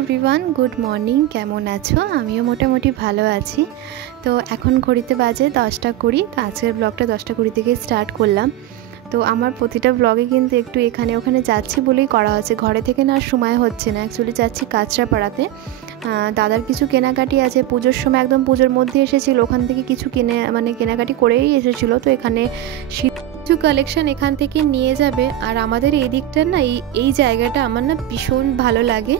Everyone, good morning. কেমন আছো? আমিও মোটামুটি ভালো আছি। তো এখন ঘড়িতে বাজে 10টা 20। তো আজকের ব্লগটা 10টা 20 থেকে স্টার্ট করলাম। তো আমার প্রতিটা ব্লগে কিন্তু একটু এখানে ওখানে যাচ্ছি বলেই করা হচ্ছে, ঘরে থেকে না সময় হচ্ছে না। অ্যাকচুয়ালি যাচ্ছি কাঁচরাপাড়াতে, দাদার কিছু কেনাকাটি আছে। পুজোর সময় একদম পুজোর মধ্যে এসেছিল, ওখান থেকে কিছু কেনাকাটি করেই এসেছিলো। তো এখানে কিছু কালেকশন এখান থেকে নিয়ে যাবে। আর আমাদের এই দিকটা না, এই জায়গাটা আমার না ভীষণ ভালো লাগে,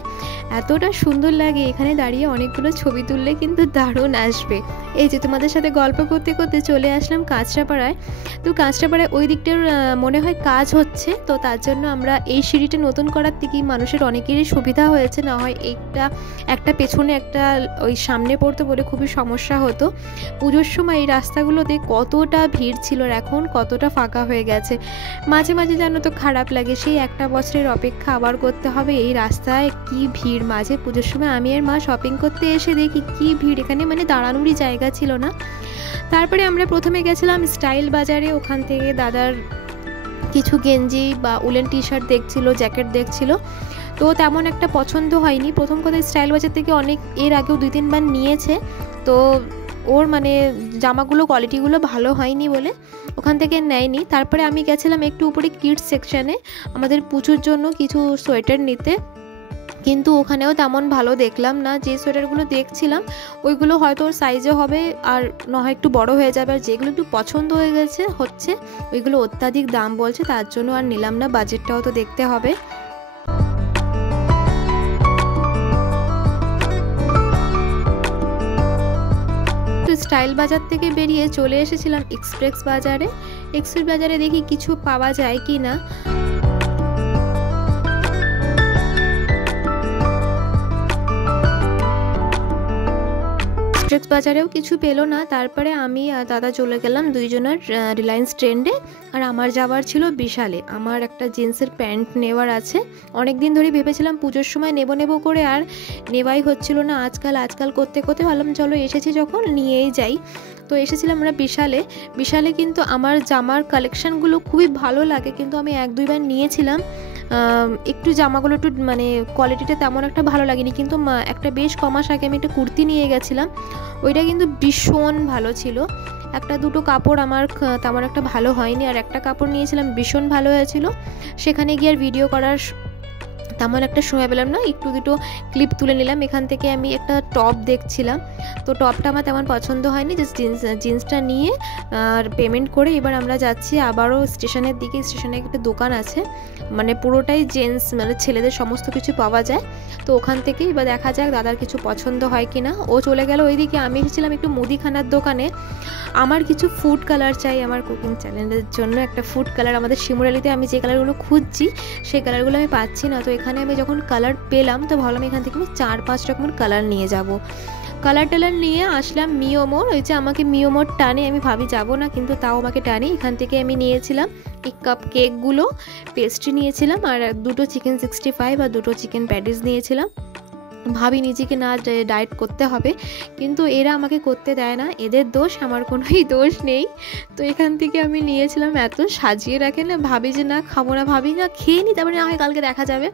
এতটা সুন্দর লাগে। এখানে দাঁড়িয়ে অনেকগুলো ছবি তুললে কিন্তু দারুণ আসবে। এই যে তোমাদের সাথে গল্প করতে করতে চলে আসলাম কাঁচরাপাড়ায়। তো কাঁচরাপাড়ায় ওই দিকটার মনে হয় কাজ হচ্ছে, তো তার জন্য আমরা এই সিঁড়িটা নতুন করার থেকেই মানুষের অনেকেরই সুবিধা হয়েছে। না হয় একটা পেছনে একটা ওই সামনে পড়তে বলে খুবই সমস্যা হতো। পুজোর সময় এই রাস্তাগুলোতে কতটা ভিড় ছিল, আর এখন কতটা ফাঁকা হয়ে গেছে। মাঝে মাঝে যেন তো খারাপ লাগে, সেই একটা বছরের অপেক্ষা আবার করতে হবে। এই রাস্তায় কি ভিড়! মাঝে পুজোর সময় আমি আর মা শপিং করতে এসে দেখি কি ভিড়, এখানে মানে দাঁড়ানোরই জায়গা ছিল না। তারপরে আমরা প্রথমে গেছিলাম স্টাইল বাজারে, ওখান থেকে দাদার কিছু গেঞ্জি বা উলেন টি শার্ট দেখছিল, জ্যাকেট দেখছিল। তো তেমন একটা পছন্দ হয়নি। প্রথম কথা, স্টাইল বাজার থেকে অনেক এর আগেও 2-3 বার নিয়েছে, তো ওর মানে জামাগুলো কোয়ালিটিগুলো ভালো হয়নি বলে ওখান থেকে নেয়নি। তারপরে আমি গেছিলাম একটু উপরে কিডস সেকশানে আমাদের পুজোর জন্য কিছু সোয়েটার নিতে, কিন্তু ওখানেও তেমন ভালো দেখলাম না। যে সোয়েটারগুলো দেখছিলাম ওইগুলো হয়তো ওর সাইজে হবে, আর নয় একটু বড় হয়ে যাবে। আর যেগুলো একটু পছন্দ হচ্ছে ওইগুলো অত্যাধিক দাম বলছে, তার জন্য আর নিলাম না, বাজেটটাও তো দেখতে হবে। স্টাইল বাজার থেকে বেরিয়ে চলে এসেছিলাম এক্সপ্রেস বাজারে দেখি কিছু পাওয়া যায় কি না। এক্সপ্রেস বাজারেও কিছু পেলো না। তারপরে আমি আর দাদা চলে গেলাম দুইজনের রিলায়েন্স ট্রেন্ডে। আর আমার যাওয়ার ছিল বিশালে, আমার একটা জিন্সের প্যান্ট নেওয়ার আছে। অনেক দিন ধরে ভেবেছিলাম পুজোর সময় নেব করে, আর নেওয়াই হচ্ছিল না। আজকাল করতে ভাবলাম চলো এসেছি যখন নিয়েই যাই। তো এসেছিলাম আমরা বিশালে কিন্তু আমার জামার কালেকশানগুলো খুবই ভালো লাগে, কিন্তু আমি 1-2 বার নিয়েছিলাম। একটু জামাগুলো একটু মানে কোয়ালিটিটা তেমন একটা ভালো লাগেনি। কিন্তু একটা বেশ কমাস আগে আমি একটা কুর্তি নিয়ে গেছিলাম, ওইটা কিন্তু ভীষণ ভালো ছিল। 1-2 কাপড় আমার তেমন একটা ভালো হয়নি, আর একটা কাপড় নিয়েছিলাম ভীষণ ভালো হয়েছিল। সেখানে গিয়ে আর ভিডিও করার তেমন একটা সময় পেলাম না, 1-2 ক্লিপ তুলে নিলাম। এখান থেকে আমি একটা টপ দেখছিলাম, তো টপটা আমার তেমন পছন্দ হয়নি। জাস্ট জিন্সটা নিয়ে আর পেমেন্ট করে এবার আমরা যাচ্ছি আবারও স্টেশনের দিকে। স্টেশনে একটা দোকান আছে, মানে পুরোটাই জেন্টস, মানে ছেলেদের সমস্ত কিছু পাওয়া যায়। তো ওখান থেকে এবার দেখা যাক দাদার কিছু পছন্দ হয় কি না। ও চলে গেল ওইদিকে, আমি এসেছিলাম একটু মুদিখানার দোকানে। আমার কিছু ফুড কালার চাই আমার কুকিং চ্যানেলের জন্য। একটা ফুড কালার আমাদের শিমুরালিতে আমি যে কালারগুলো খুঁজছি সেই কালারগুলো আমি পাচ্ছি না। তো এখানে আমি যখন কালার পেলাম তো ভাবলাম এখান থেকে আমি 4-5 রকমের কালার নিয়ে যাব। কালার নিয়ে আসলাম মিওমোর। ওই যে আমাকে মিওমোর টানে, আমি ভাবি যাব না, কিন্তু তাও আমাকে টানে। এখান থেকে আমি নিয়েছিলাম 1 কাপ কেকগুলো, পেস্ট্রি নিয়েছিলাম, আর 2টো চিকেন 65 আর 2টো চিকেন প্যাটিস নিয়েছিলাম। ভাবি নিজেকে না ডায়েট করতে হবে, কিন্তু এরা আমাকে করতে দেয় না। এদের দোষ, আমার কোনোই দোষ নেই। তো এখান থেকে আমি নিয়েছিলাম। এত সাজিয়ে রাখে না, ভাবি যে না খাবো না, ভাবি না খেয়ে নিই, তারপরে না হয় কালকে দেখা যাবে।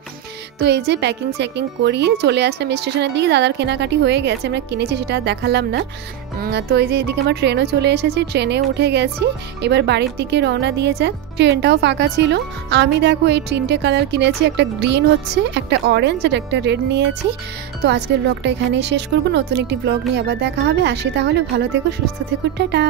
তো এই যে প্যাকিং করিয়ে চলে আসলাম স্টেশনের দিকে। দাদার কেনাকাটি হয়ে গেছে, আমরা কিনেছি সেটা দেখালাম না। তো এই যে এদিকে আমার ট্রেনও চলে এসেছে, ট্রেনে উঠে গেছি। এবার বাড়ির দিকে রওনা দিয়ে যাক। ট্রেনটাও ফাঁকা ছিল। আমি দেখো এই 3টে কালার কিনেছি, একটা গ্রিন হচ্ছে, একটা অরেঞ্জ আর একটা রেড নিয়েছি। তো আজকের ব্লগটা এখানেই শেষ করব। নতুন একটি ব্লগ নিয়ে আবার দেখা হবে। আসি তাহলে, ভালো থেকো, সুস্থ থেকো, টাটা।